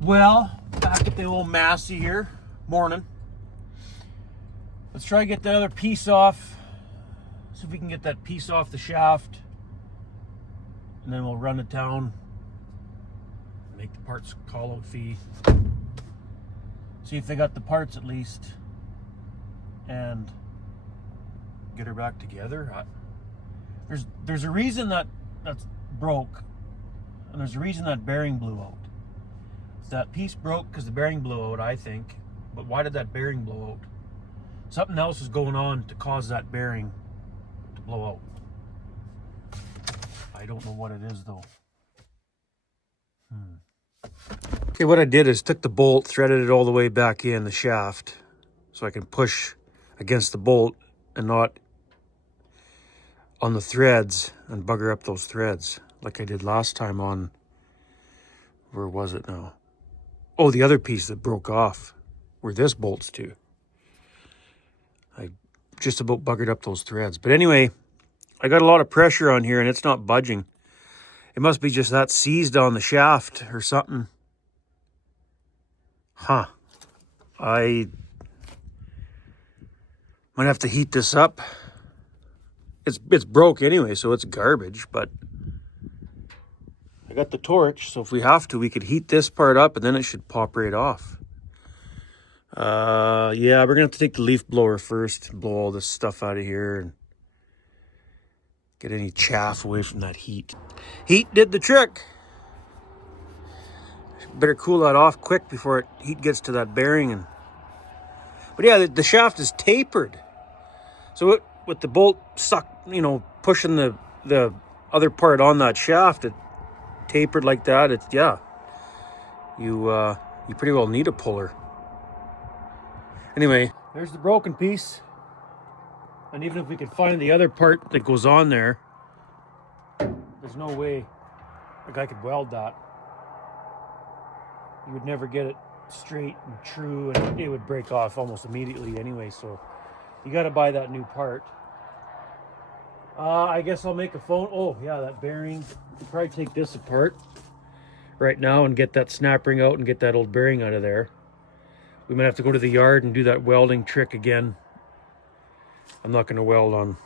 Well, back at the old Massey here. Morning. Let's try to get the other piece off. See if we can get that piece off the shaft. And then we'll run to town. Make the parts call out fee. See if they got the parts at least. And get her back together. There's a reason that's broke. And there's a reason that bearing blew out. That piece broke because the bearing blew out, I think. But why did that bearing blow out? Something else is going on to cause that bearing to blow out. I don't know what it is though. Okay, what I did is took the bolt, threaded it all the way back in the shaft so I can push against the bolt and not on the threads and bugger up those threads like I did last time on, where was it now? Oh, the other piece that broke off where this bolts to. I just about buggered up those threads. But anyway, I got a lot of pressure on here and it's not budging. It must be just that seized on the shaft or something. Huh. I might have to heat this up. It's broke anyway, so it's garbage, but I got the torch, so if we have to, we could heat this part up and then it should pop right off. Yeah, we're gonna have to take the leaf blower first and blow all this stuff out of here and get any chaff away from that heat. Heat did the trick. Better cool that off quick before heat gets to that bearing. But yeah, the shaft is tapered. So with the bolt pushing the other part on that shaft, it tapered like that. It's, yeah, you pretty well need a puller. Anyway, there's the broken piece. And even if we could find the other part that goes on there, there's no way like I could weld that. You would never get it straight and true, and it would break off almost immediately anyway, so you got to buy that new part. I guess I'll make a phone. Oh yeah, that bearing. I'll probably take this apart right now and get that snap ring out and get that old bearing out of there. We might have to go to the yard and do that welding trick again. I'm not going to weld on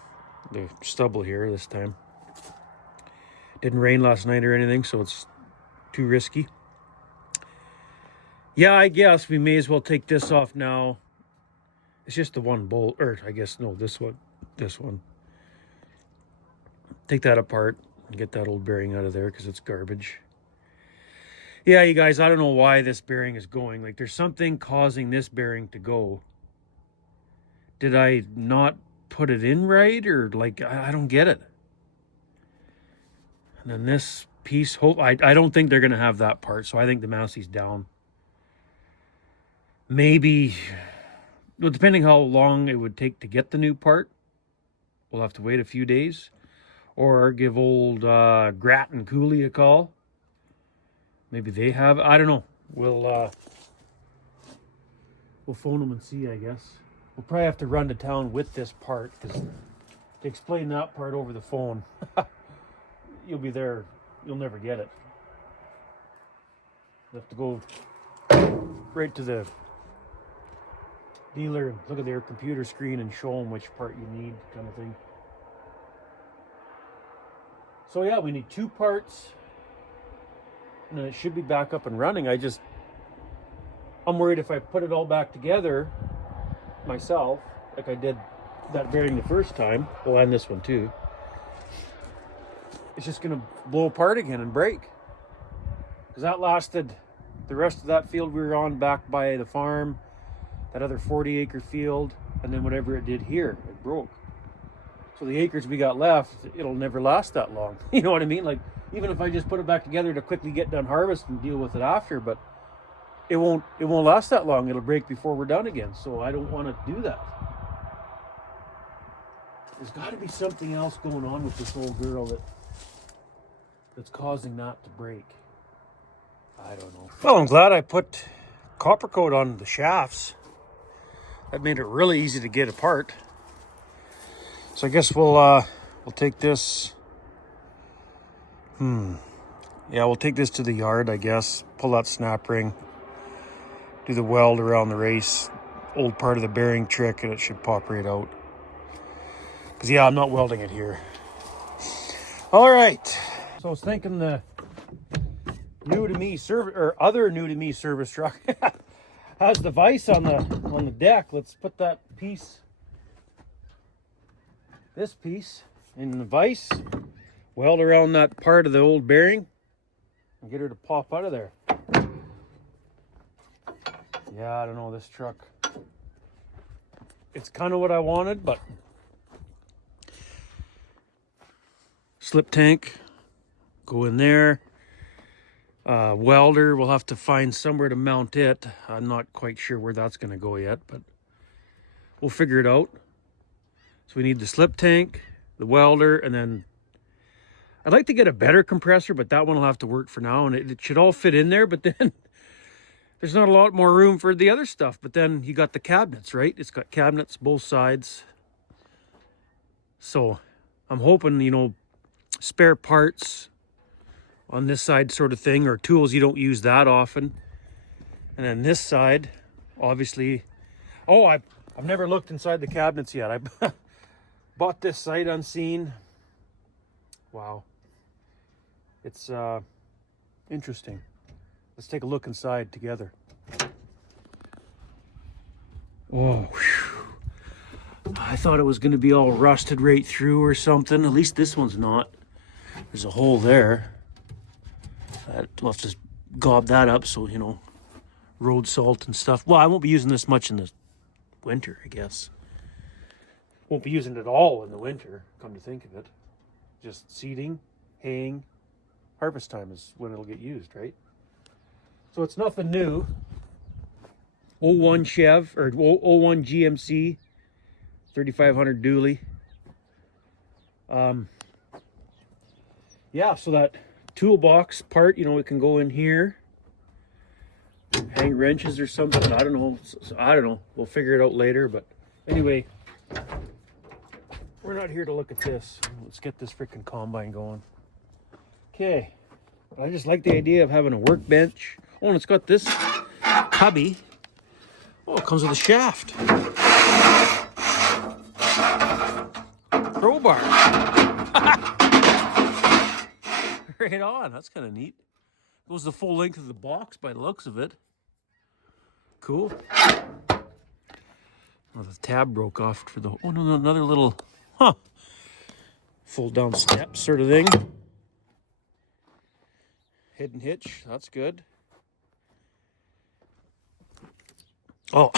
the stubble here this time. Didn't rain last night or anything, so it's too risky. Yeah, I guess we may as well take this off now. It's just the one bolt, or I guess, no, this one. Take that apart and get that old bearing out of there because it's garbage. Yeah, you guys, I don't know why this bearing is going. Like, there's something causing this bearing to go. Did I not put it in right? Or, like, I don't get it. And then this piece, I don't think they're going to have that part. So I think the Massey's down. Maybe, well, depending how long it would take to get the new part, we'll have to wait a few days. Or give old Grat and Cooley a call. Maybe they have, I don't know. We'll phone them and see, I guess. We'll probably have to run to town with this part, because to explain that part over the phone, you'll be there, you'll never get it. You'll have to go right to the dealer and look at their computer screen and show them which part you need, kind of thing. So yeah, we need two parts. And it should be back up and running. I'm worried if I put it all back together myself, like I did that bearing the first time, well, and this one too, it's just gonna blow apart again and break. Because that lasted the rest of that field we were on back by the farm, that other 40-acre field, and then whatever it did here, it broke. So the acres we got left, it'll never last that long. You know what I mean? Like, even if I just put it back together to quickly get done harvest and deal with it after, but it won't last that long. It'll break before we're done again. So I don't want to do that. There's got to be something else going on with this old girl that's causing that to break. I don't know. Well, I'm glad I put copper coat on the shafts. That made it really easy to get apart. So I guess we'll take this. Yeah, we'll take this to the yard, I guess. Pull that snap ring. Do the weld around the race. Old part of the bearing trick, and it should pop right out. Because, yeah, I'm not welding it here. All right. So I was thinking the new to me service, or other new to me service truck has the vise on the deck. Let's put that piece, this piece, in the vise. Weld around that part of the old bearing and get her to pop out of there. Yeah, I don't know, this truck. It's kind of what I wanted, but slip tank, go in there. Welder, we'll have to find somewhere to mount it. I'm not quite sure where that's going to go yet, but we'll figure it out. So we need the slip tank, the welder, and then I'd like to get a better compressor, but that one will have to work for now, and it should all fit in there, but then there's not a lot more room for the other stuff. But then you got the cabinets, right? It's got cabinets both sides. So I'm hoping, you know, spare parts on this side sort of thing, or tools you don't use that often. And then this side, obviously, oh, I've never looked inside the cabinets yet. I bought this sight unseen. Wow. It's interesting. Let's take a look inside together. Oh, whew. I thought it was going to be all rusted right through or something. At least this one's not. There's a hole there. We'll have to gob that up, so, you know, road salt and stuff. Well, I won't be using this much in the winter, I guess. Won't be using it all in the winter, come to think of it. Just seeding, haying, harvest time is when it'll get used, right? So it's nothing new. 01 Chev, or 01 GMC, 3500 dually. Yeah, so that toolbox part, you know, it can go in here, hang wrenches or something. I don't know. I don't know. We'll figure it out later. But anyway, we're not here to look at this. Let's get this freaking combine going. Okay. But I just like the idea of having a workbench. Oh, and it's got this cubby. Oh, it comes with a shaft. Crowbar. Right on. That's kind of neat. Goes the full length of the box by the looks of it. Cool. Oh, the tab broke off for the... Oh, no, another little... Huh. Fold down step sort of thing. Hidden hitch. That's good. Oh,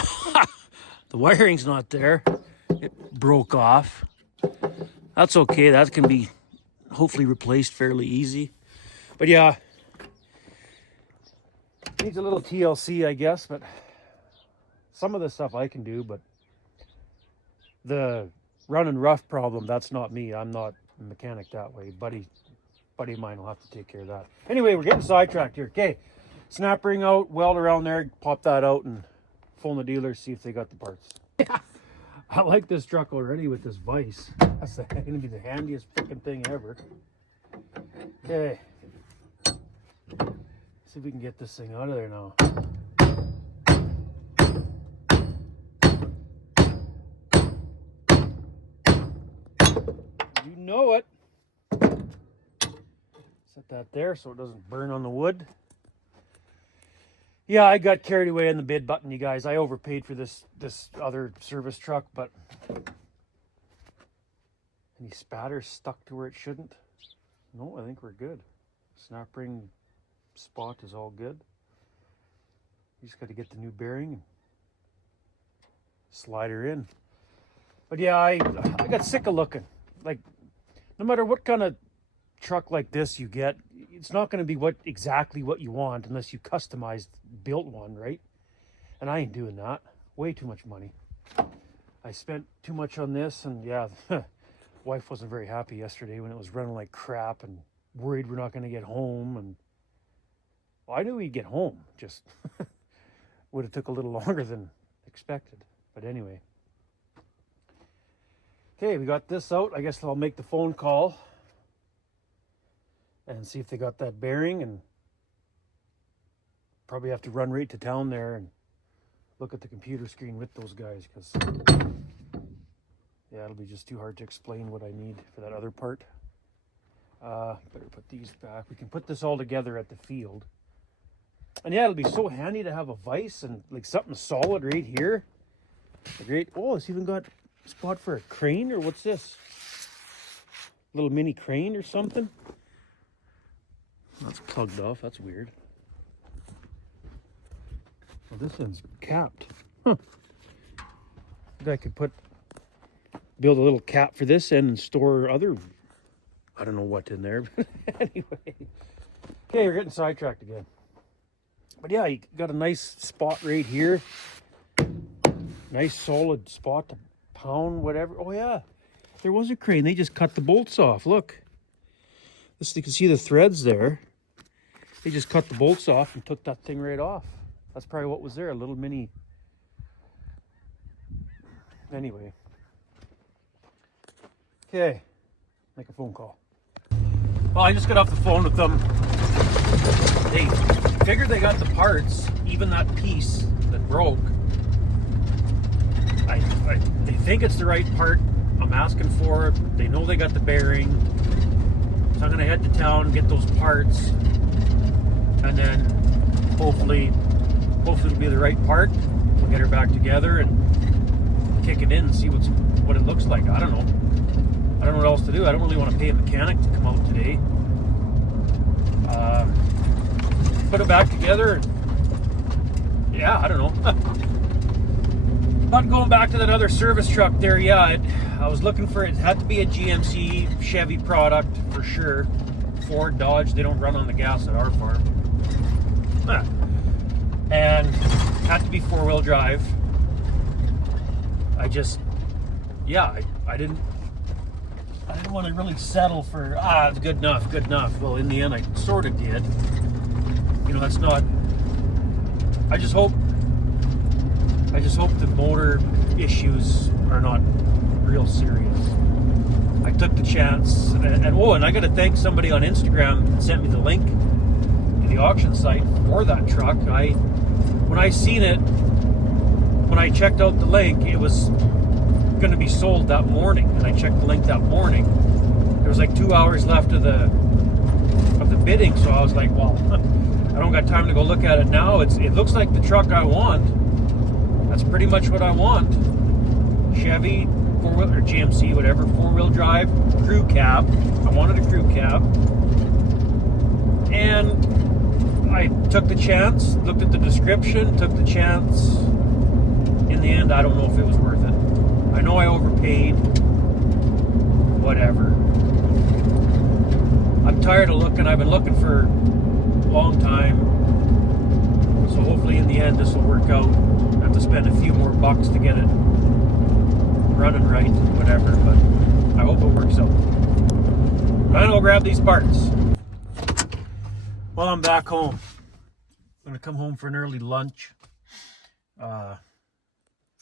the wiring's not there. It broke off. That's okay. That can be hopefully replaced fairly easy. But yeah, needs a little TLC, I guess, but some of the stuff I can do, but the run and rough problem, that's not me. I'm not a mechanic that way. Buddy of mine will have to take care of that. Anyway, we're getting sidetracked here. Okay, snap ring out, weld around there, pop that out, and phone the dealer, see if they got the parts. I like this truck already with this vise. That's going to be the handiest freaking thing ever. Okay. See if we can get this thing out of there now. You know it. Set that there so it doesn't burn on the wood. Yeah, I got carried away on the bid button, you guys. I overpaid for this other service truck, but any spatter stuck to where it shouldn't? No, I think we're good. Snap ring spot is all good. You just got to get the new bearing and slide her in. But yeah, I got sick of looking. Like, no matter what kind of truck like this you get, it's not going to be exactly what you want unless you built one, right? And I ain't doing that. Way too much money. I spent too much on this, and yeah, wife wasn't very happy yesterday when it was running like crap and worried we're not going to get home. And well, I knew we'd get home, just would have took a little longer than expected. But anyway. Okay, we got this out. I guess I'll make the phone call. and see if they got that bearing, and probably have to run right to town there and look at the computer screen with those guys, because yeah, it'll be just too hard to explain what I need for that other part. Better put these back. We can put this all together at the field. And yeah, it'll be so handy to have a vise and like something solid right here. Great. Oh, it's even got a spot for a crane, or what's this? Little mini crane or something. That's plugged off. That's weird. Well, this end's capped. Huh. I could build a little cap for this end and store other, I don't know what in there. But anyway. Okay, we're getting sidetracked again. But yeah, you got a nice spot right here. Nice solid spot to pound whatever. Oh yeah, there was a crane. They just cut the bolts off. Look. This, you can see the threads there. They just cut the bolts off and took that thing right off. That's probably what was there, a little mini. Anyway. Okay, make a phone call. Well, I just got off the phone with them. They figured they got the parts, even that piece that broke. They think it's the right part. I'm asking for it. They know they got the bearing. So I'm gonna head to town, get those parts, and then hopefully it'll be the right part. We'll get her back together and kick it in and see what it looks like. I don't know. I don't know what else to do. I don't really want to pay a mechanic to come out today. Put it back together. And, yeah, I don't know. But going back to that other service truck there, yeah, I was looking for it. Had to be a GMC Chevy product for sure. Ford, Dodge, they don't run on the gas at our farm. And had to be 4-wheel drive. I didn't want to really settle for it's good enough. Well, in the end, I sort of did. You know, that's not. I just hope the motor issues are not real serious. I took the chance, and I got to thank somebody on Instagram that sent me the link to the auction site for that truck. When I seen it, when I checked out the link, it was going to be sold that morning, and I checked the link that morning. There was like 2 hours left of the bidding, so I was like, well, I don't got time to go look at it now. It looks like the truck I want. That's pretty much what I want. Chevy, 4-wheel or GMC, whatever, 4-wheel drive, crew cab. I wanted a crew cab. And I took the chance, looked at the description, took the chance. In the end, I don't know if it was worth it. I know I overpaid. Whatever. I'm tired of looking. I've been looking for a long time. So hopefully in the end this will work out. I have to spend a few more bucks to get it running right, whatever, but I hope it works out. I'm gonna go grab these parts. Well, I'm back home. I'm gonna come home for an early lunch. For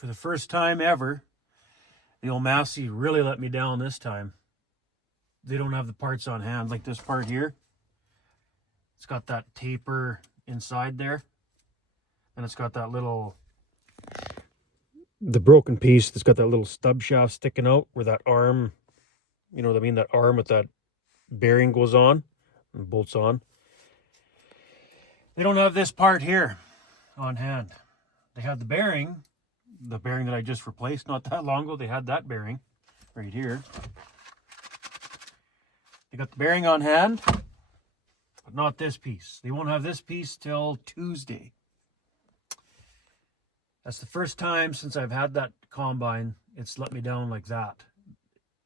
the first time ever, the old Massey really let me down this time. They don't have the parts on hand, like this part here. It's got that taper inside there. And it's got that little, the broken piece that's got that little stub shaft sticking out where that arm, you know what I mean? That arm with that bearing goes on and bolts on. They don't have this part here on hand. They had the bearing that I just replaced not that long ago. They had that bearing right here. They got the bearing on hand, but not this piece. They won't have this piece till Tuesday. That's the first time since I've had that combine it's let me down like that.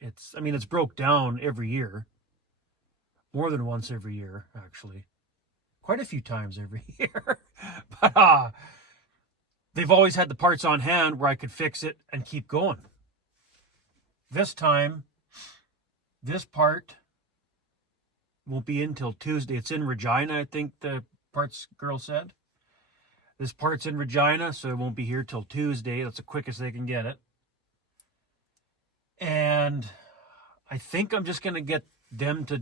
It's broke down every year. More than once every year, actually. Quite a few times every year. But they've always had the parts on hand where I could fix it and keep going. This time, this part won't be in till Tuesday. It's in Regina, I think the parts girl said. This part's in Regina, so it won't be here till Tuesday. That's the quickest they can get it. And I think I'm just going to get them to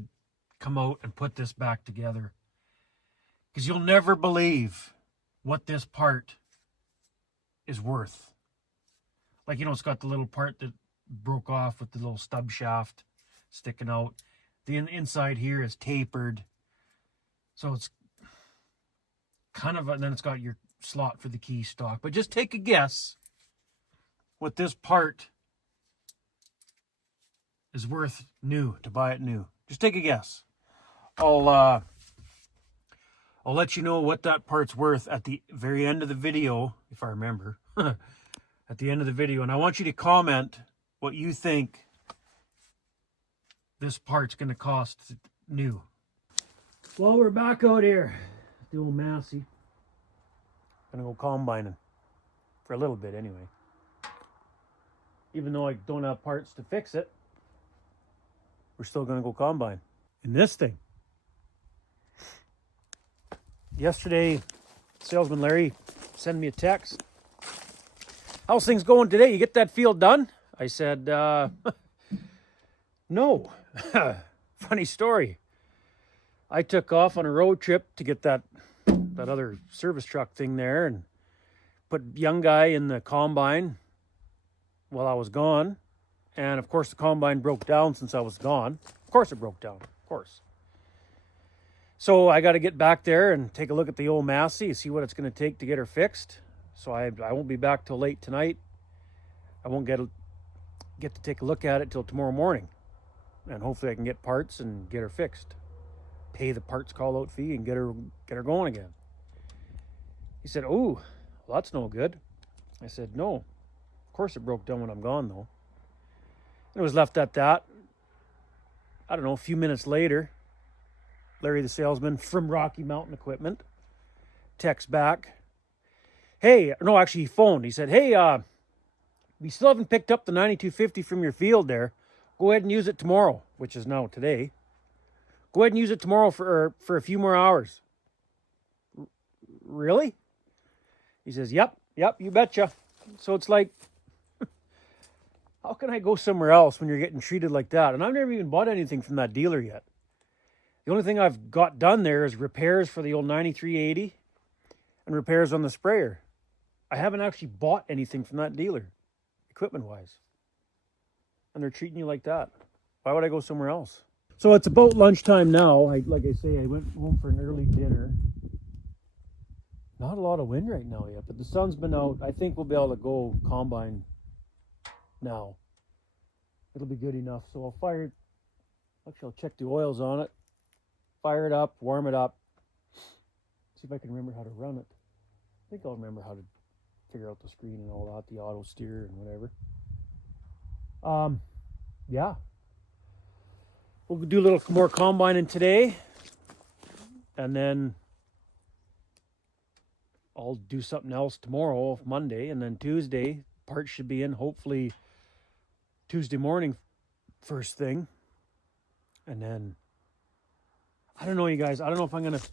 come out and put this back together. Because you'll never believe what this part is worth. Like, you know, it's got the little part that broke off with the little stub shaft sticking out. The inside here is tapered. So it's kind of, and then it's got your slot for the key stock. But just take a guess what this part is worth new, to buy it new. Just take a guess. I'll let you know what that part's worth at the very end of the video, if I remember. At the end of the video. And I want you to comment what you think this part's going to cost new. Well, we're back out here at the old Massey. Gonna go combining. For a little bit, anyway. Even though I don't have parts to fix it, we're still gonna go combine. And this thing. Yesterday, salesman Larry sent me a text. How's things going today? You get that field done? I said, no. Funny story. I took off on a road trip to get that other service truck thing there and put young guy in the combine while I was gone. And of course the combine broke down since I was gone. Of course it broke down, of course. So I got to get back there and take a look at the old Massey, see what it's going to take to get her fixed. So I won't be back till late tonight. I won't get to take a look at it till tomorrow morning. And hopefully I can get parts and get her fixed. Pay the parts call out fee and get her going again. He said, "Oh, well, that's no good." I said, "No, of course it broke down when I'm gone though." And it was left at that. I don't know, a few minutes later, Larry the salesman from Rocky Mountain Equipment texts back, "Hey," no, actually he phoned. He said, "Hey, we still haven't picked up the 9250 from your field there. Go ahead and use it tomorrow," which is now today. "Go ahead and use it tomorrow for a few more hours." Really? He says, yep, you betcha. So it's like, how can I go somewhere else when you're getting treated like that? And I've never even bought anything from that dealer yet. The only thing I've got done there is repairs for the old 9380 and repairs on the sprayer. I haven't actually bought anything from that dealer, equipment-wise. And they're treating you like that. Why would I go somewhere else? So it's about lunchtime now. Like I say, I went home for an early dinner. Not a lot of wind right now yet, but the sun's been out. I think we'll be able to go combine now. It'll be good enough. So I'll fire it. Actually, I'll check the oils on it. Fire it up, warm it up. See if I can remember how to run it. I think I'll remember how to figure out the screen and all that, the auto steer and whatever. Yeah. We'll do a little more combining today. And then I'll do something else tomorrow, Monday, and then Tuesday, parts should be in, hopefully Tuesday morning, first thing. And then, I don't know, you guys, I don't know if I'm going to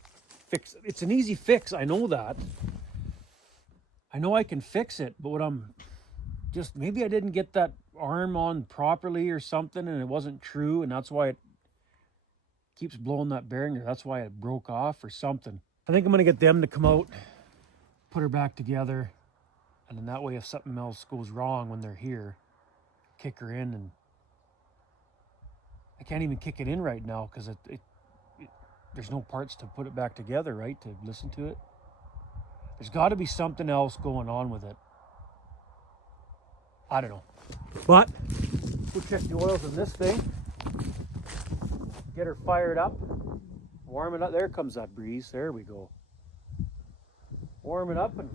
fix it. It's an easy fix, I know that. I know I can fix it, but what I'm just, maybe I didn't get that arm on properly or something, and it wasn't true, and that's why it keeps blowing that bearing, or that's why it broke off or something. I think I'm going to get them to come out, put her back together, and then that way if something else goes wrong when they're here, kick her in. And I can't even kick it in right now because there's no parts to put it back together, right, to listen to it. There's got to be something else going on with it. I don't know. But we'll check the oils in this thing, get her fired up, warm it up. There comes that breeze. There we go. Warm it up and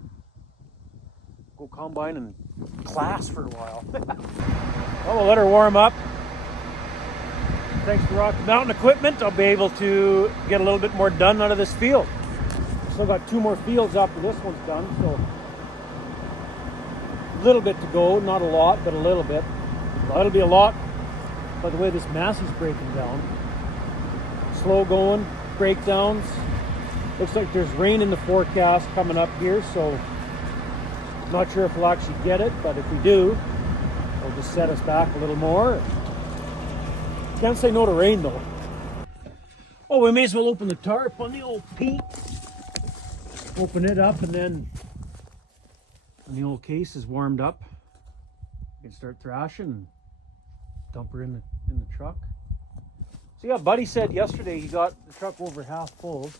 go combine and class for a while. Well, we'll let her warm up. Thanks to Rocky Mountain Equipment, I'll be able to get a little bit more done out of this field. Still got 2 more fields after this one's done, so a little bit to go, not a lot, but a little bit. Well, it'll be a lot by the way this Massey's breaking down. Slow going, breakdowns. Looks like there's rain in the forecast coming up here, so not sure if we'll actually get it, but if we do, it'll just set us back a little more. Can't say no to rain though. Oh, we may as well open the tarp on the old Pete. Open it up, and then when the old case is warmed up, we can start thrashing and dump her in the truck. So yeah, Buddy said yesterday he got the truck over half full.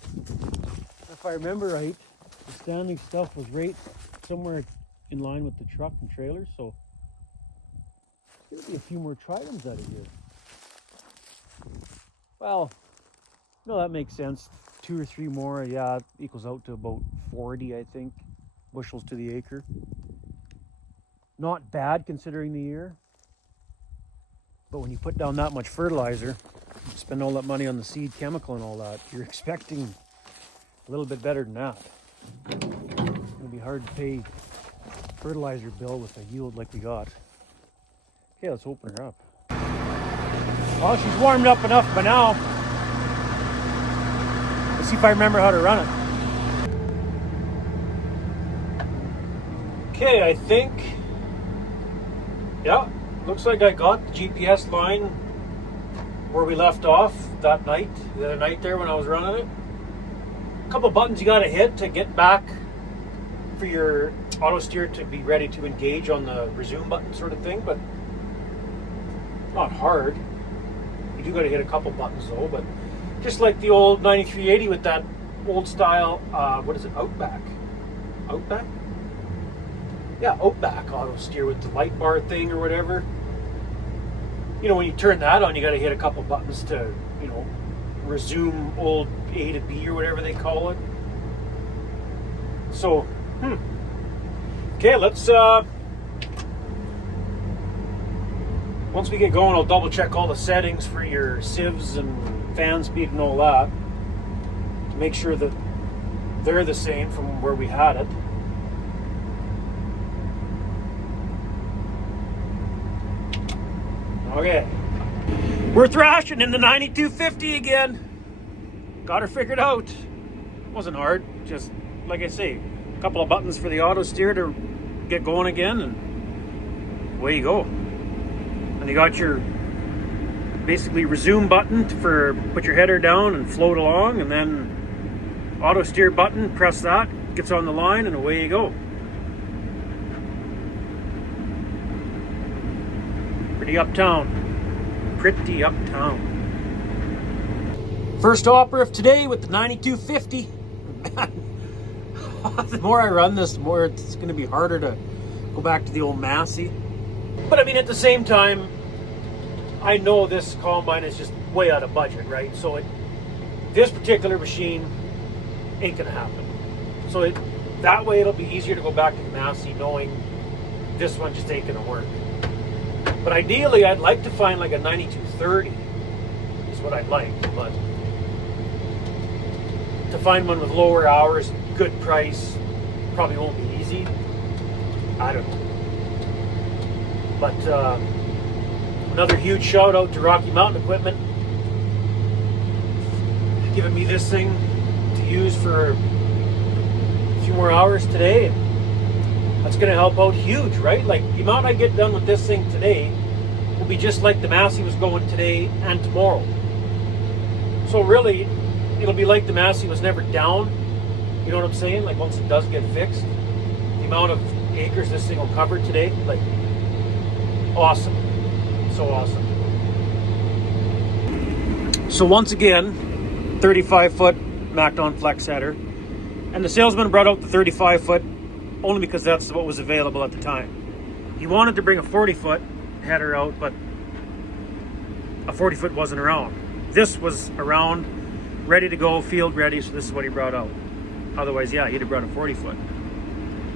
If I remember right, the standing stuff was right somewhere in line with the truck and trailer, so there'll be a few more trirems out of here. Well, no, that makes sense. 2 or 3 more, yeah, equals out to about 40, I think, bushels to the acre. Not bad considering the year. But when you put down that much fertilizer, spend all that money on the seed chemical and all that, you're expecting a little bit better than that. It's going to be hard to pay fertilizer bill with a yield like we got. Okay, let's open her up. Well, she's warmed up enough by now. Let's see if I remember how to run it. Okay, I think, yeah, looks like I got the GPS line where we left off that night, the other night there when I was running it. A couple buttons you got to hit to get back for your auto steer to be ready to engage on the resume button sort of thing, but not hard. You do got to hit a couple buttons though, but just like the old 9380 with that old style, what is it, Outback? Outback? Yeah, Outback auto steer with the light bar thing or whatever. You know, when you turn that on, you got to hit a couple buttons to, you know, resume old A to B or whatever they call it. So, okay, let's, once we get going, I'll double check all the settings for your sieves and fan speed and all that to make sure that they're the same from where we had it. Okay, we're thrashing in the 9250 again. Got her figured out. Wasn't hard, just like I say, a couple of buttons for the auto steer to get going again, and away you go. And you got your basically resume button for put your header down and float along, and then auto steer button, press that, gets on the line, and away you go. Pretty uptown. Pretty uptown. First operative today with the 9250. The more I run this, the more it's going to be harder to go back to the old Massey. But I mean, at the same time, I know this combine is just way out of budget, right? So this particular machine ain't going to happen. So that way it'll be easier to go back to the Massey knowing this one just ain't going to work. But ideally, I'd like to find like a 9230 is what I'd like. But to find one with lower hours, good price, probably won't be easy. I don't know. But another huge shout out to Rocky Mountain Equipment, giving me this thing to use for a few more hours today. That's going to help out huge, right? Like the amount I get done with this thing today will be just like the Massey was going today and tomorrow. So really, it'll be like the Massey was never down. You know what I'm saying? Like once it does get fixed, the amount of acres this thing will cover today, like awesome. So awesome. So once again, 35-foot Macdon flex header. And the salesman brought out the 35-foot only because that's what was available at the time. He wanted to bring a 40-foot header out, but a 40-foot wasn't around. This was around, ready to go, field ready, so this is what he brought out. Otherwise, yeah, he'd have brought a 40-foot.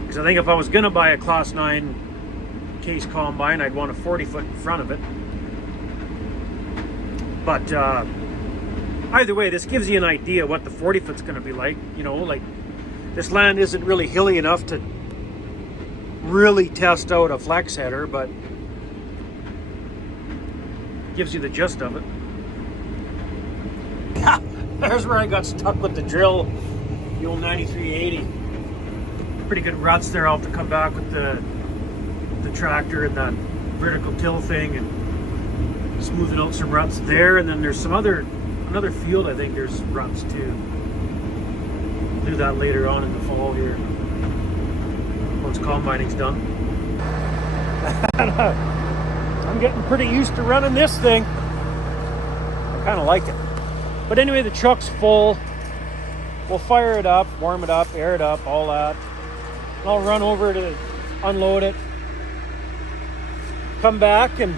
Because I think if I was going to buy a Class 9 case combine, I'd want a 40-foot in front of it. But either way, this gives you an idea what the 40-foot's going to be like. You know, like this land isn't really hilly enough to really test out a flex header, but gives you the gist of it. There's where I got stuck with the drill, the old 9380. Pretty good ruts there. I'll have to come back with the tractor and that vertical till thing and smoothing out some ruts there. And then there's some other another field, I think there's ruts too. Do that later on in the fall here, once combining's done. I'm getting pretty used to running this thing. I kind of like it. But anyway, the truck's full. We'll fire it up, warm it up, air it up, all that. I'll run over to unload it, come back and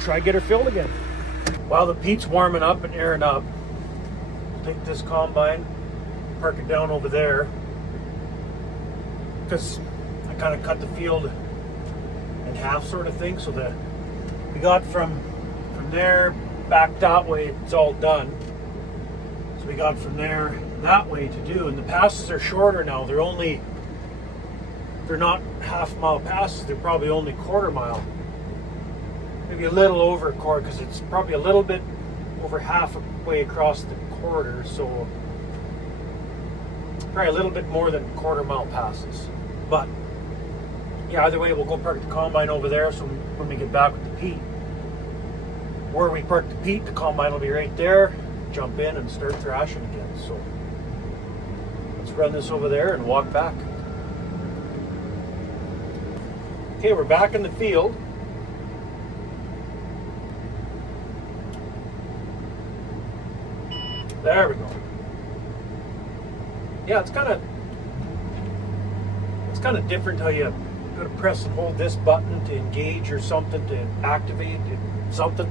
try to get her filled again. While the peat's warming up and airing up, take this combine, park it down over there, because I kind of cut the field in half sort of thing, so that we got from there back that way, it's all done. So we got from there that way to do, and the passes are shorter now. They're not half-mile passes, they're probably only quarter mile. Maybe a little over a quarter, because it's probably a little bit over halfway across the quarter, so probably a little bit more than quarter mile passes. But yeah, either way, we'll go park the combine over there, so when we get back with the peat, where we park the peat, the combine will be right there. Jump in and start thrashing again. So let's run this over there and walk back. Okay, we're back in the field. There we go. Yeah, it's kind of different how you got to press and hold this button to engage or something, to activate something.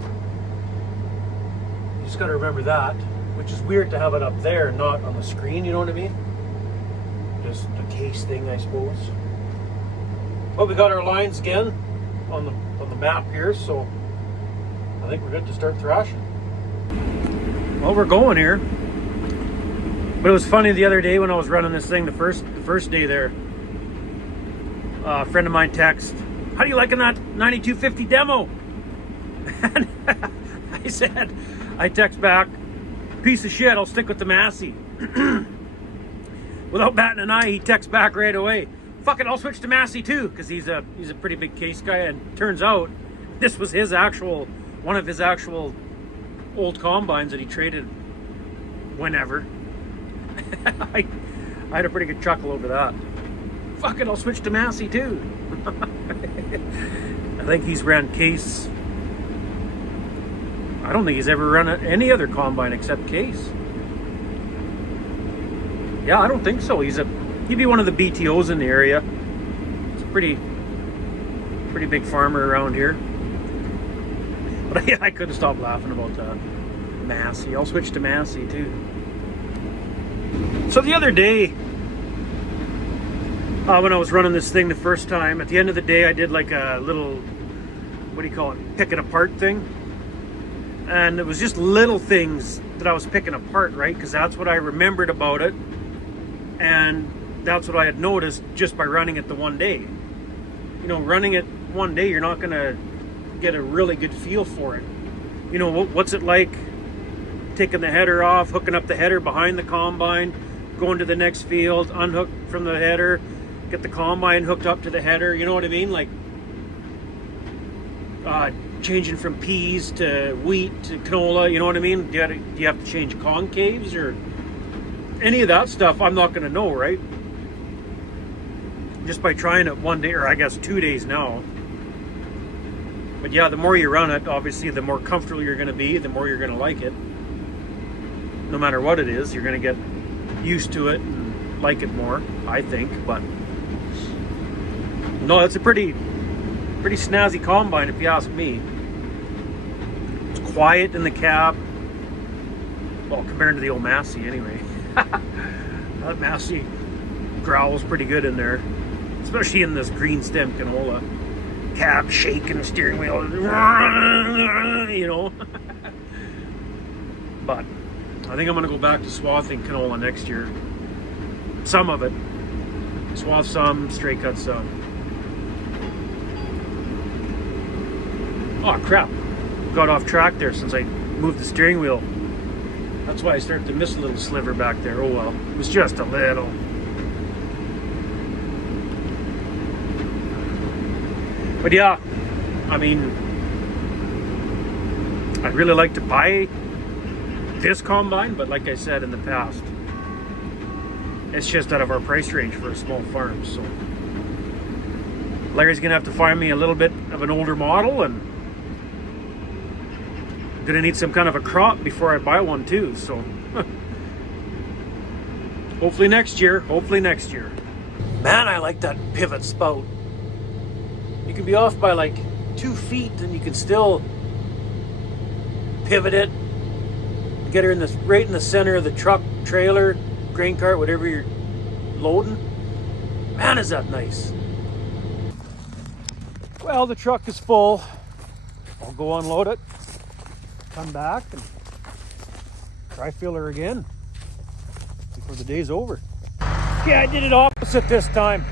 You just got to remember that, which is weird to have it up there, not on the screen. You know what I mean? Just a case thing, I suppose. Well, we got our lines again on the map here, so I think we're good to start thrashing. Well, we're going here. But it was funny the other day when I was running this thing, the first day there. A friend of mine texted, "How do you liking that 9250 demo?" And I text back, "Piece of shit, I'll stick with the Massey." Without batting an eye, he texts back right away, "Fuck it, I'll switch to Massey too," because he's a pretty big case guy, and turns out this was one of his actual old combines that he traded whenever. I had a pretty good chuckle over that. Fuck it, I'll switch to Massey too. I think he's ran case. I don't think he's ever run any other combine except case. Yeah, I don't think so. He'd be one of the BTOs in the area. He's a pretty big farmer around here. But yeah, I couldn't stop laughing about that. Massey. I'll switch to Massey too. So the other day, when I was running this thing the first time, at the end of the day, I did like a little, what do you call it, pick it apart thing. And it was just little things that I was picking apart, right? Because that's what I remembered about it. And that's what I had noticed just by running it the one day. You know, running it one day, you're not going to get a really good feel for it. You know, what's it like taking the header off, hooking up the header behind the combine, going to the next field, unhook from the header, get the combine hooked up to the header, you know what I mean? Like changing from peas to wheat to canola, you know what I mean? Do you have to change concaves or any of that stuff? I'm not going to know, right? Just by trying it one day, or I guess 2 days now. But yeah, the more you run it, obviously, the more comfortable you're going to be, the more you're going to like it. No matter what it is, you're going to get used to it and like it more, I think. But no, it's a pretty snazzy combine if you ask me. It's quiet in the cab. Well, compared to the old Massey anyway. That Massey growls pretty good in there, especially in this green stem canola. Cab shaking, steering wheel, you know. But I think I'm going to go back to swathing canola next year. Some of it. Swath some, straight cut some. Oh crap. Got off track there since I moved the steering wheel. That's why I started to miss a little sliver back there. Oh well. It was just a little. But yeah, I mean, I'd really like to buy this combine, but like I said in the past, it's just out of our price range for a small farm. So Larry's gonna have to find me a little bit of an older model, and I'm gonna need some kind of a crop before I buy one too. So hopefully next year. Man, I like that pivot spout. You can be off by like 2 feet and you can still pivot it, get her in this right in the center of the truck, trailer, grain cart, whatever you're loading. Man, is that nice. Well, the truck is full. I'll go unload it, come back and try fill her again before the day's over. Okay, I did it opposite this time.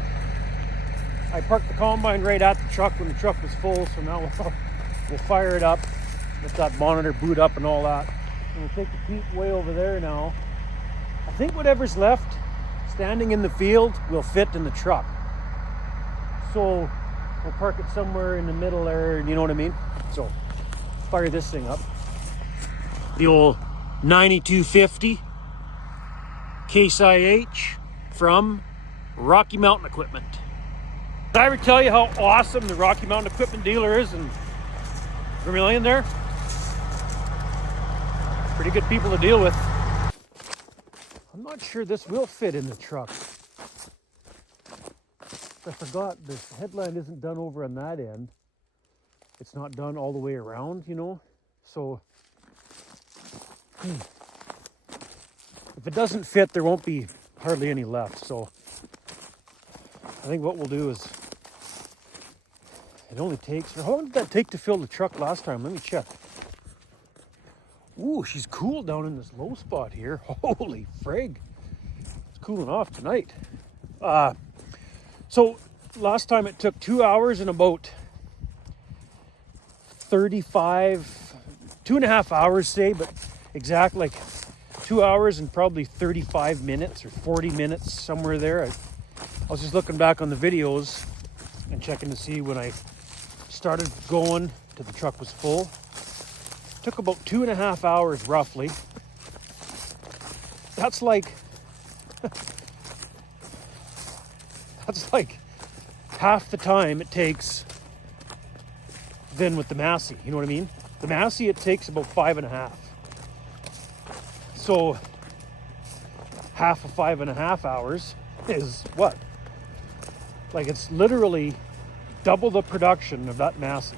I parked the combine right at the truck when the truck was full, so now we'll fire it up, let that monitor boot up and all that. And we'll take the peat way over there now. I think whatever's left standing in the field will fit in the truck. So we'll park it somewhere in the middle there, you know what I mean? So fire this thing up. The old 9250 Case IH from Rocky Mountain Equipment. Did I ever tell you how awesome the Rocky Mountain Equipment dealer is in Vermilion there? Pretty good people to deal with. I'm not sure this will fit in the truck. I forgot this headline isn't done over on that end. It's not done all the way around, you know? So if it doesn't fit, there won't be hardly any left. So I think what we'll do is, it only takes, how long did that take to fill the truck last time? Let me check. Ooh, she's cool down in this low spot here. Holy frig. It's cooling off tonight. So last time it took 2 hours and about 2.5 hours, say, but exact like 2 hours and probably 35 minutes or 40 minutes, somewhere there. I was just looking back on the videos and checking to see when I started going till the truck was full. Took about 2.5 hours roughly. That's like half the time it takes then with the Massey, you know what I mean? The Massey, it takes about 5.5. So half of 5.5 hours is what? Like, it's literally double the production of that Massey.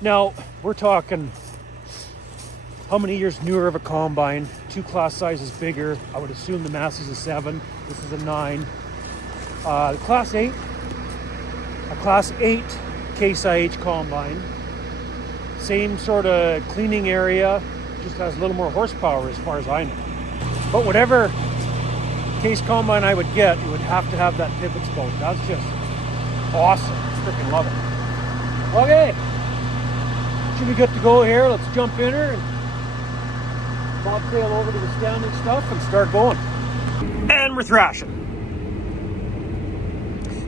Now, we're talking how many years newer of a combine, 2 class sizes bigger. I would assume the Massey's a 7, this is a 9. The class 8, a class 8 Case IH combine. Same sort of cleaning area, just has a little more horsepower as far as I know. But whatever Case combine I would get, it would have to have that pivot spoke. That's just awesome. Freaking love it. Okay, should be good to go here. Let's jump in her and bobtail over to the standing stuff and start going. And we're thrashing.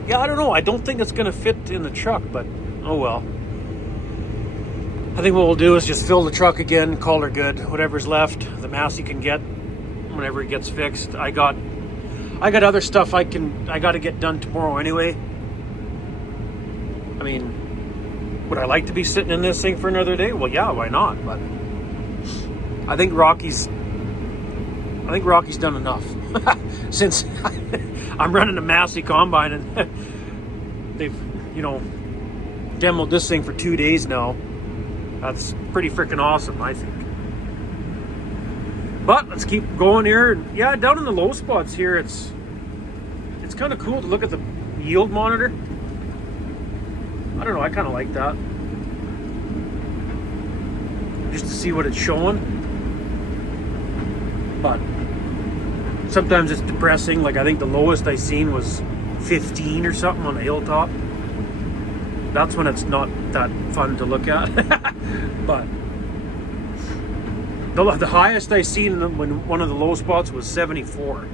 Yeah, I don't know. I don't think it's going to fit in the truck, but oh well. I think what we'll do is just fill the truck again, call her good. Whatever's left, the Massey can get whenever it gets fixed. I got other stuff I got to get done tomorrow anyway. I mean, would I like to be sitting in this thing for another day? Well, yeah, why not? But I think Rocky's done enough. Since I'm running a Massey combine and they've, demoed this thing for 2 days now. That's pretty freaking awesome, I think. But let's keep going here. Yeah, down in the low spots here, it's kind of cool to look at the yield monitor. I don't know, I kind of like that. Just to see what it's showing. But sometimes it's depressing. Like, I think the lowest I seen was 15 or something on a hilltop. That's when it's not that fun to look at. But the highest I seen when one of the low spots was 74.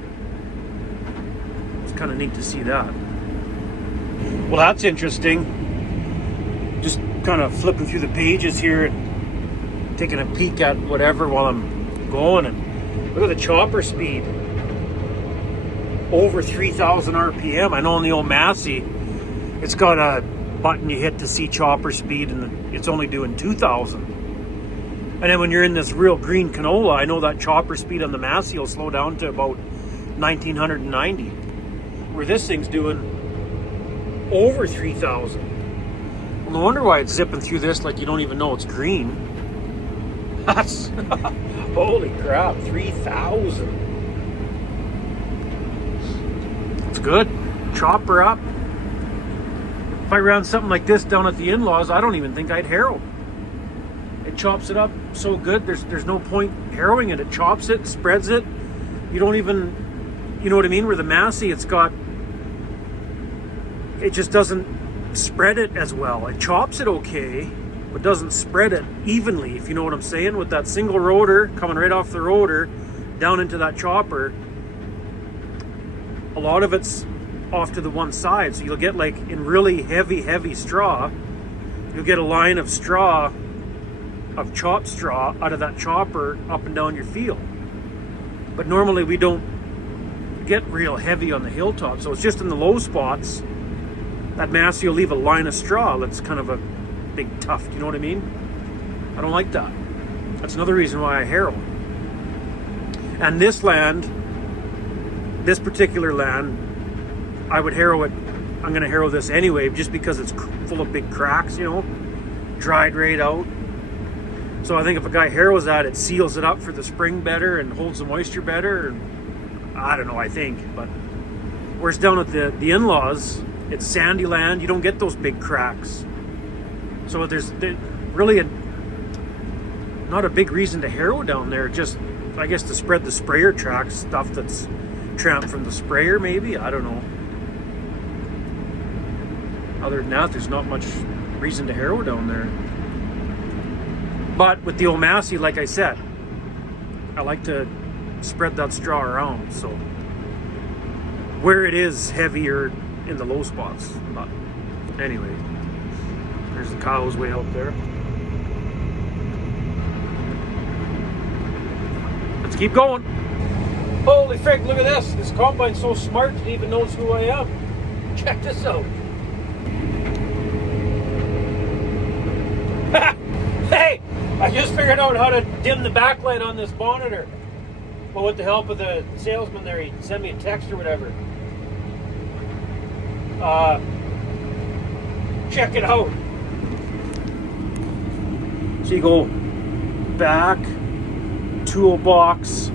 It's kind of neat to see that. Well, that's interesting. Just kind of flipping through the pages here and taking a peek at whatever while I'm going, and look at the chopper speed. Over 3,000 RPM. I know on the old Massey, it's got a button you hit to see chopper speed, and it's only doing 2,000. And then when you're in this real green canola, I know that chopper speed on the Massey will slow down to about 1,990. Where this thing's doing over 3,000. Well, no wonder why it's zipping through this like you don't even know it's green. That's holy crap, 3,000. It's good. Chopper up. If I ran something like this down at the in-laws, I don't even think I'd harrow. It chops it up so good. There's no point harrowing it. It chops it, spreads it. You don't even, you know what I mean? Where the Massey, it just doesn't spread it as well. It chops it okay, but doesn't spread it evenly, if you know what I'm saying. With that single rotor coming right off the rotor down into that chopper, a lot of it's off to the one side. So you'll get, like, in really heavy straw, you'll get a line of straw, of chopped straw out of that chopper up and down your field. But normally we don't get real heavy on the hilltop, so it's just in the low spots that Massey will leave a line of straw that's kind of a big tuft, you know what I mean? I don't like that. That's another reason why I harrow. And this land, this particular land, I would harrow it. I'm going to harrow this anyway, just because it's full of big cracks, you know, dried right out. So I think if a guy harrows that, it seals it up for the spring better and holds the moisture better. And I don't know, I think. But whereas down at the in-laws, it's sandy land. You don't get those big cracks. So there's really not a big reason to harrow down there. Just, I guess, to spread the sprayer tracks, stuff that's tramped from the sprayer, maybe. I don't know. Other than that, there's not much reason to harrow down there. But with the old Massey, like I said, I like to spread that straw around. So where it is heavier in the low spots. But anyway, there's the cows way out there. Let's keep going. Holy frick, look at this. This combine's so smart it even knows who I am. Check this out. Hey, I just figured out how to dim the backlight on this monitor. But with the help of the salesman there, he sent me a text or whatever. Check it out. So you go back, toolbox,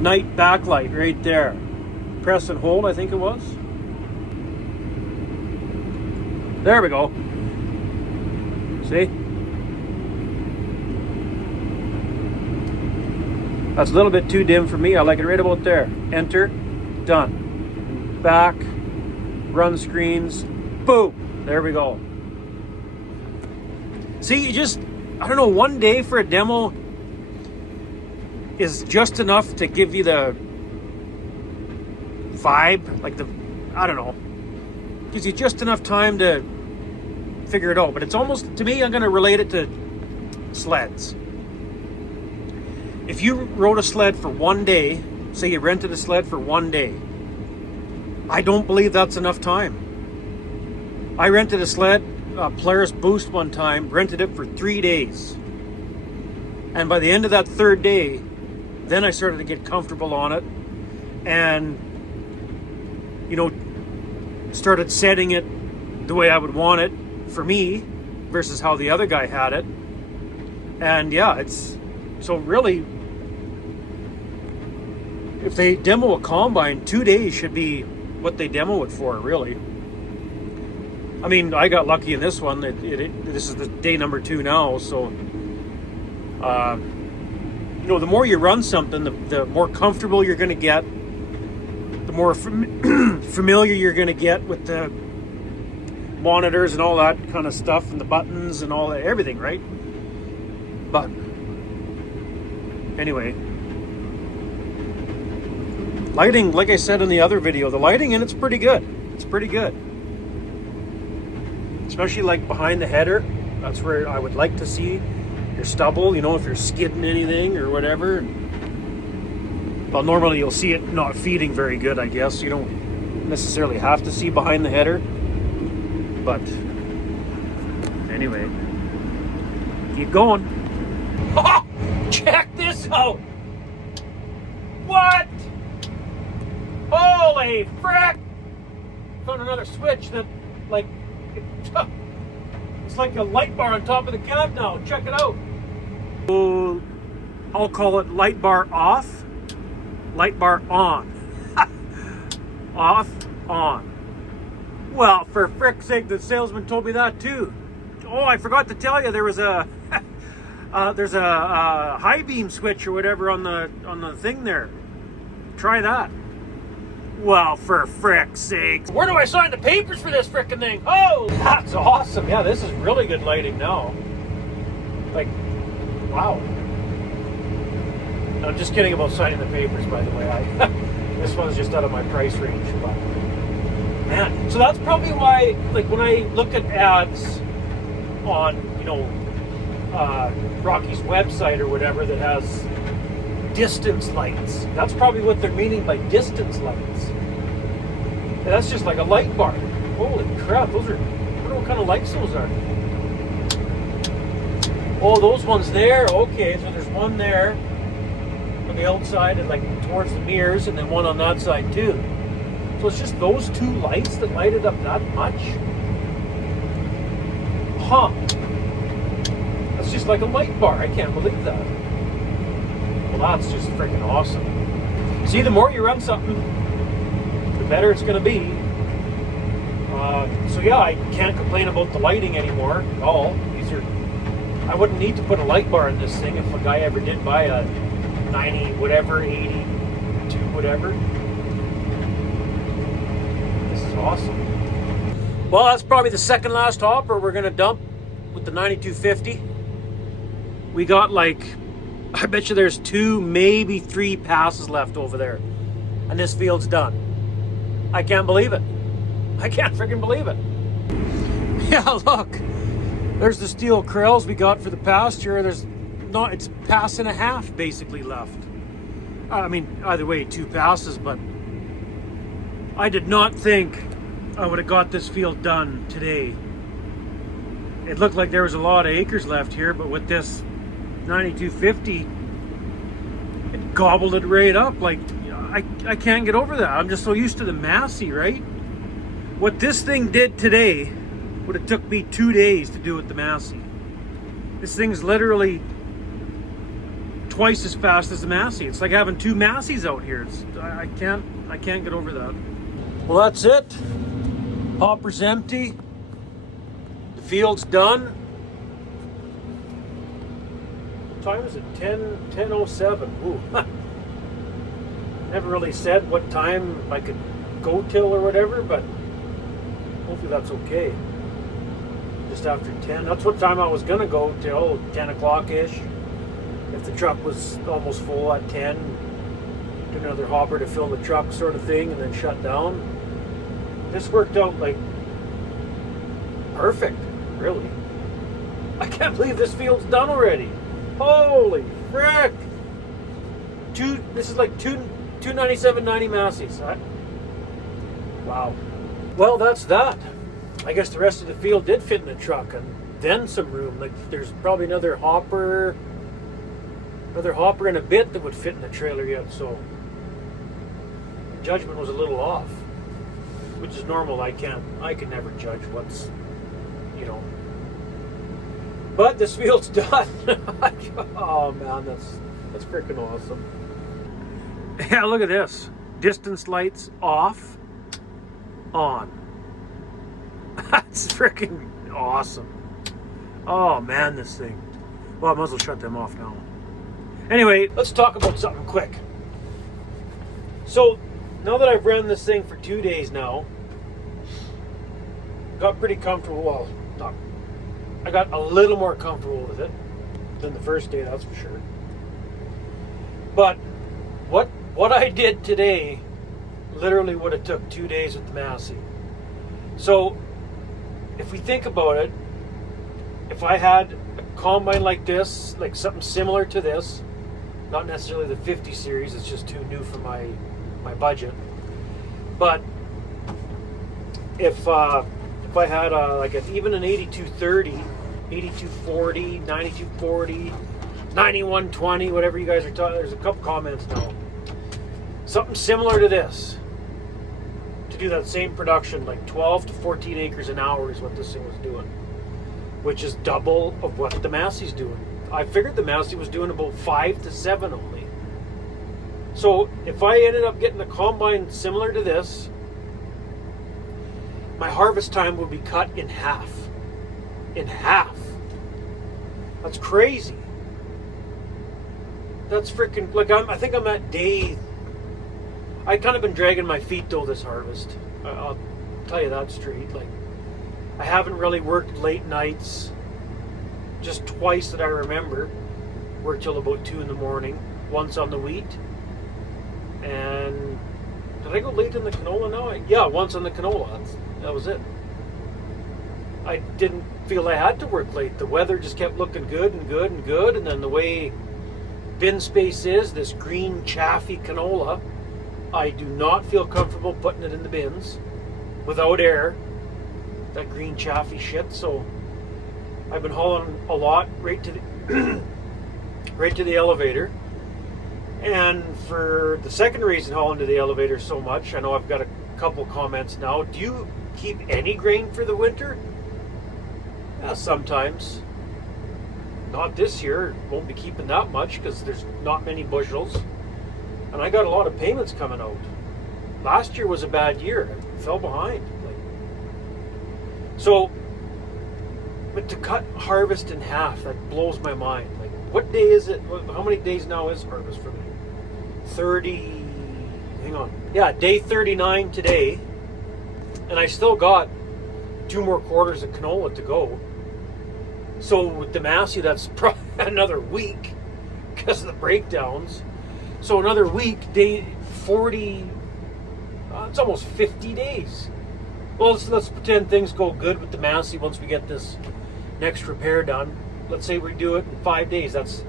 night backlight right there. Press and hold, I think it was. There we go. See? That's a little bit too dim for me. I like it right about there. Enter. Done. Back. Run screens. Boom. There we go. See, you just, I don't know, one day for a demo is just enough to give you the vibe. Like I don't know. Gives you just enough time to figure it out. But it's almost, to me, I'm going to relate it to sleds. If you rode a sled for one day, say you rented a sled for one day, I don't believe that's enough time. I rented a sled, Polaris Boost one time, rented it for 3 days. And by the end of that third day, then I started to get comfortable on it and, you know, started setting it the way I would want it for me versus how the other guy had it. And yeah, it's, so really, if they demo a combine, 2 days should be what they demo it for, really. I mean, I got lucky in this one. This is the day number 2 now, so you know, the more you run something, the more comfortable you're going to get, the more familiar you're going to get with the monitors and all that kind of stuff, and the buttons and all that, everything, right? But anyway, lighting, like I said in the other video, the lighting in it's pretty good. It's pretty good. Especially like behind the header. That's where I would like to see your stubble, you know, if you're skidding anything or whatever. Well, normally you'll see it not feeding very good, I guess. You don't necessarily have to see behind the header. But anyway, keep going. Oh, check this out. What? Holy frick! Found another switch that, like, it's like a light bar on top of the cab now. Check it out. So, I'll call it light bar off, light bar on. Off, on. Well, for frick's sake, the salesman told me that too. Oh, I forgot to tell you, there was a there's a high beam switch or whatever on the thing there. Try that. Well, for frick's sake. Where do I sign the papers for this frickin' thing? Oh, that's awesome. Yeah, this is really good lighting now. Like, wow. I'm just kidding about signing the papers, by the way. This one's just out of my price range. But man, so that's probably why, like, when I look at ads on, you know, Rocky's website or whatever that has distance lights, that's probably what they're meaning by distance lights. And that's just like a light bar. Holy crap, those are, I wonder what kind of lights those are. Oh, those ones there. Okay, so there's one there on the outside and like towards the mirrors, and then one on that side too. So it's just those two lights that light it up that much? Huh. That's just like a light bar. I can't believe that. Well, that's just freaking awesome. See, the more you run something, the better it's going to be. So yeah, I can't complain about the lighting anymore at all. I wouldn't need to put a light bar in this thing if a guy ever did buy a 90 whatever, 82 whatever. This is awesome. Well, that's probably the second last hopper we're going to dump with the 9250. We got like, I bet you there's 2, maybe 3 passes left over there. And this field's done. I can't believe it. I can't freaking believe it. Yeah, look. There's the steel krails we got for the pasture. It's pass and a half basically left. I mean, either way, 2 passes, but I did not think I would have got this field done today. It looked like there was a lot of acres left here, but with this 9250, it gobbled it right up. Like, I can't get over that. I'm just so used to the Massey, right? What this thing did today would have took me 2 days to do with the Massey. This thing's literally twice as fast as the Massey. It's like having 2 Masseys out here. I can't get over that. Well, that's it. Hopper's empty. The field's done. What time is it? 10:07. Ooh. Never really said what time I could go till or whatever, but hopefully that's okay. Just after 10. That's what time I was gonna go till 10 o'clock-ish. If the truck was almost full at 10, do another hopper to fill the truck sort of thing and then shut down. This worked out like perfect, really. I can't believe this field's done already. Holy frick! This is like two 9790 Masseys. Wow. Well, that's that. I guess the rest of the field did fit in the truck, and then some room. Like, there's probably another hopper and a bit that would fit in the trailer yet, so judgment was a little off, which is normal. I can never judge what's, you know. But this field's done. Oh man, that's freaking awesome. Yeah, look at this. Distance lights off, on. That's freaking awesome. Oh man, this thing. Well, I might as well shut them off now. Anyway, let's talk about something quick. So, now that I've ran this thing for 2 days now, got pretty comfortable. Well, I got a little more comfortable with it than the first day, that's for sure. But what I did today literally would have took 2 days with the Massey. So, if we think about it, if I had a combine like this, like something similar to this, Not necessarily the 50 series, it's just too new for my budget. But if I had even an 8230, 8240, 9240, 9120, whatever you guys are talking, there's a couple comments now. Something similar to this, to do that same production, like 12 to 14 acres an hour is what this thing was doing, which is double of what the Massey's doing. I figured the Massey was doing about 5 to 7 only. So if I ended up getting a combine similar to this, my harvest time would be cut in half. In half. That's crazy. That's freaking, like, I think I'm at day, I kind of been dragging my feet though this harvest. I'll tell you that straight. Like, I haven't really worked late nights. Just twice that I remember. Worked till about 2 in the morning. Once on the wheat. And did I go late in the canola now? Yeah, once on the canola. That was it. I didn't feel I had to work late. The weather just kept looking good and good and good. And then the way bin space is, this green chaffy canola, I do not feel comfortable putting it in the bins without air. That green chaffy shit. So I've been hauling a lot right to the right to the elevator. And for the second reason hauling to the elevator so much, I know I've got a couple comments now. Do you keep any grain for the winter? Sometimes. Not this year. Won't be keeping that much because there's not many bushels. And I got a lot of payments coming out. Last year was a bad year. I fell behind. So, but to cut harvest in half, that blows my mind. Like, what day is it? How many days now is harvest for me? 30, hang on. Yeah, day 39 today. And I still got 2 more quarters of canola to go. So with the Massey, that's probably another week because of the breakdowns. So another week, day 40, it's almost 50 days. Well, let's pretend things go good with the Massey once we get this next repair done. Let's say we do it in 5 days. That's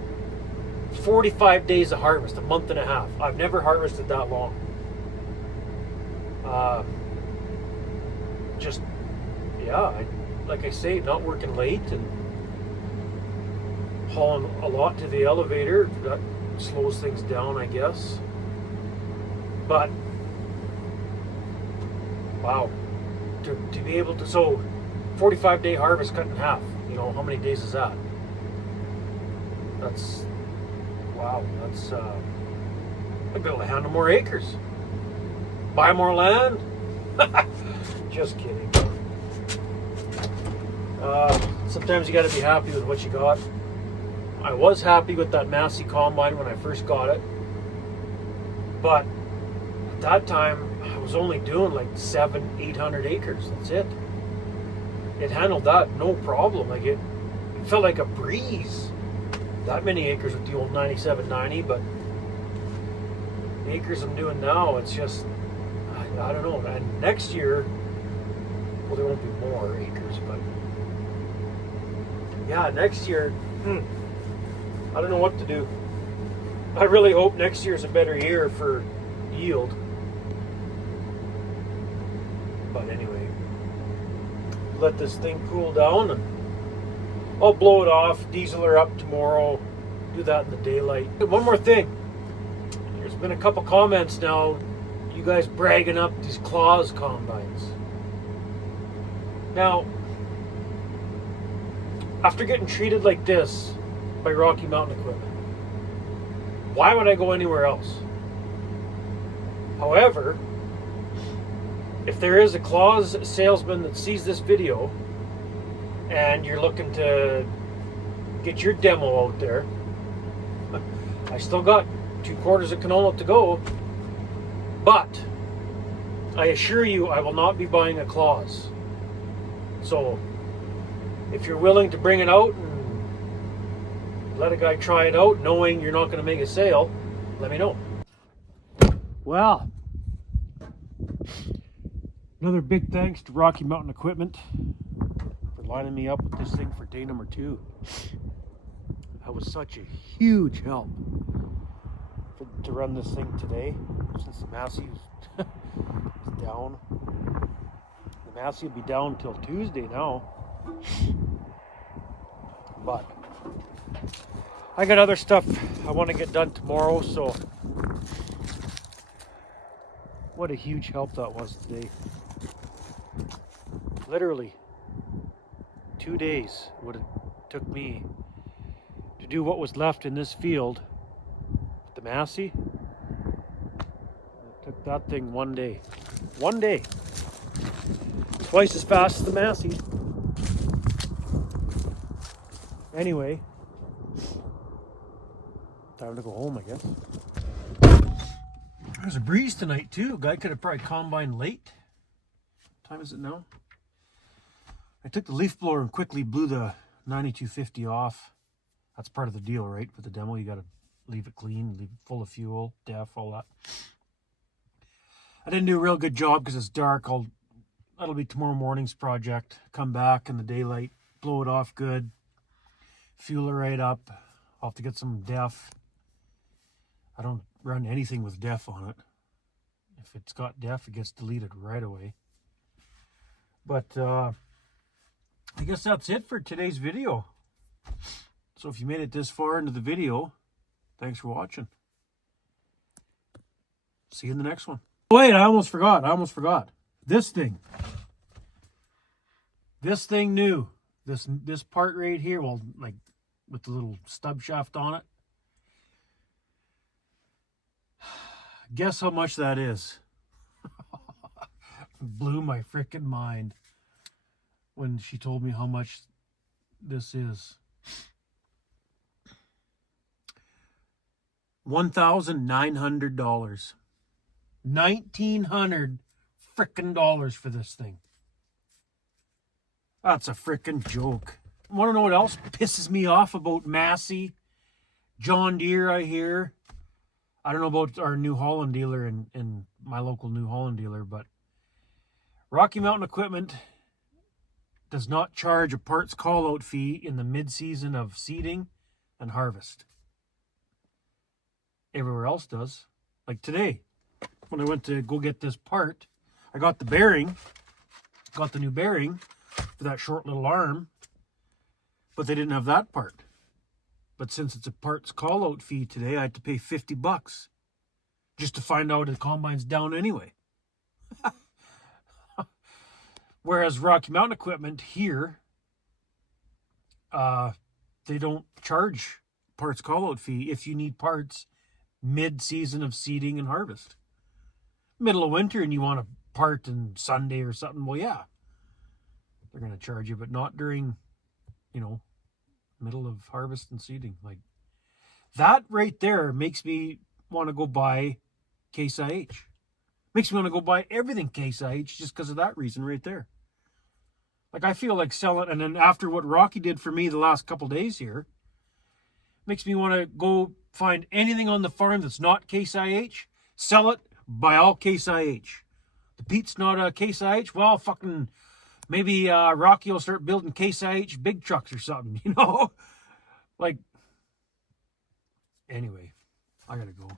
45 days of harvest, a month and a half. I've never harvested that long. Like I say, not working late and hauling a lot to the elevator. That slows things down, I guess. But, wow. To be able to, so 45-day harvest cut in half. You know, how many days is that? That's, wow, that's, I'd be able to handle more acres. Buy more land. Just kidding. Sometimes you got to be happy with what you got. I was happy with that Massey combine when I first got it. But at that time, I was only doing like 700-800 acres. That's it. It handled that no problem. Like it felt like a breeze. That many acres with the old 9790, but the acres I'm doing now, it's just, I don't know. And next year, well, there won't be more acres, but yeah, next year, I don't know what to do. I really hope next year's a better year for yield. But anyway, let this thing cool down and I'll blow it off, diesel her up tomorrow, do that in the daylight. One more thing. There's been a couple comments now, you guys bragging up these Claws combines. Now, after getting treated like this by Rocky Mountain Equipment, why would I go anywhere else? However, if there is a Claws salesman that sees this video and you're looking to get your demo out there, I still got 2 quarters of canola to go, but I assure you I will not be buying a Claws. So if you're willing to bring it out and let a guy try it out knowing you're not going to make a sale, let me know. Well, another big thanks to Rocky Mountain Equipment for lining me up with this thing for day number 2. That was such a huge help. to run this thing today since the Massey is down. The Massey will be down till Tuesday now. But I got other stuff I want to get done tomorrow, so what a huge help that was today. Literally 2 days would have took me to do what was left in this field with the Massey. It took that thing 1 day. 1 day. Twice as fast as the Massey. Anyway, time to go home, I guess. There's a breeze tonight too. Guy could have probably combined late. What time is it now? I took the leaf blower and quickly blew the 9250 off. That's part of the deal, right? With the demo, you got to leave it clean, leave it full of fuel, def, all that. I didn't do a real good job because it's dark. That'll be tomorrow morning's project. Come back in the daylight, blow it off good, fuel it right up. I'll have to get some def. I don't run anything with def on it. If it's got def, it gets deleted right away. But I guess that's it for today's video. So if you made it this far into the video, thanks for watching. See you in the next one. Wait, I almost forgot. This thing new. This part right here, well, like with the little stub shaft on it. Guess how much that is? Blew my freaking mind when she told me how much this is. $1,900. $1,900 frickin' dollars for this thing. That's a frickin' joke. Want to know what else pisses me off about Massey? John Deere, I hear. I don't know about our New Holland dealer and my local New Holland dealer, but Rocky Mountain Equipment does not charge a parts call-out fee in the mid-season of seeding and harvest. Everywhere else does. Like today, when I went to go get this part, I got the bearing, got the new bearing for that short little arm, but they didn't have that part. But since it's a parts call-out fee today, I had to pay $50 just to find out the combine's down anyway. Whereas Rocky Mountain Equipment here, they don't charge parts call-out fee if you need parts mid-season of seeding and harvest. Middle of winter and you want a part in Sunday or something, well, yeah, they're going to charge you, but not during, middle of harvest and seeding. Like, that right there makes me want to go buy Case IH. Makes me want to go buy everything Case IH just because of that reason right there. Like, I feel like selling, and then after what Rocky did for me the last couple days here, makes me want to go find anything on the farm that's not Case IH, sell it, buy all Case IH. The Pete's not a Case IH, well, fucking, maybe Rocky will start building Case IH big trucks or something, Like, anyway, I gotta go.